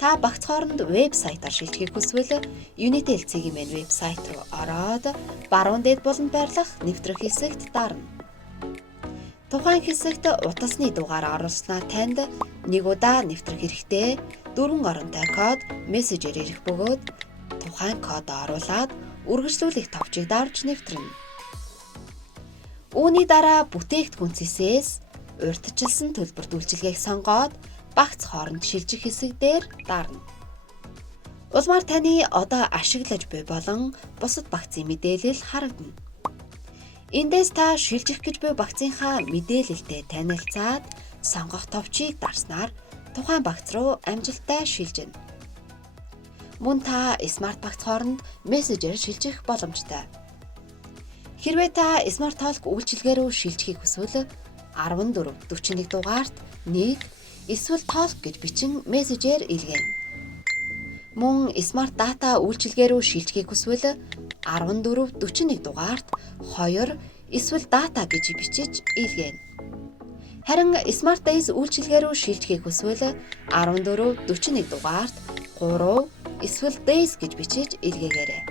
Та багц хооронд вебсайтаар шилжихийг хүсвэл Unitel цэгийн мэн вебсайт руу ороод баруун дээд болонд байрлах нэвтрэх хэсэгт дарна. Тухайн хэсэгт утасны дугаар оруулснаа танд нэг удаа нэвтрэх хэрэгтэй 4 оронтой код мессежээр ирэх бөгөөд тухайн код оруулаад үргэлжлүүлэх товчийг давж нэвтрэнэ. Үүний дараа бүтээгдэхүүн цэсээс урьдчилсан төлбөрт үйлчилгээг сонгоод багц хооронд шилжих хэсэг дээр дарна. Улмаар таны одоо ашиглаж буй болон бусад багцын мэдээлэл харагдана. Эндээс та шилжих гэж буй багцынхаа мэдээлэлтэй танилцаад сонгох товчийг дарснаар тухайн багц руу амжилттай шилжинэ. Мөн та смарт багц хооронд мессежээр шилжих боломжтой. Хэрвээ та смарт толк үйлчилгээ рүү шилжихийг хүсвэл 1441 дугаарт 1 эсвэл толк гэж бичин мессежээр илгээнэ. Мөн смарт дата үйлчилгээ рүү шилжихийг хүсвэл 1441 дугаарт 2 эсвэл дата гэж бичиж илгээнэ. Харин Smart Days үйлчилгээ рүү шилжихийг хүсвэл 1441 дугаарт 3 эсвэл Days гэж бичиж илгээгээрэй.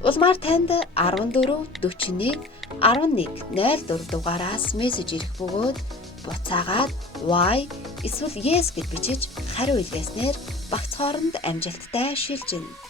Улмаар танд 1441 1104 дугаараас мессеж ирэх бөгөөд буцаагаад Y эсвэл Yes гэж бичиж хариу илгээснээр багц хооронд амжилттай шилжинэ.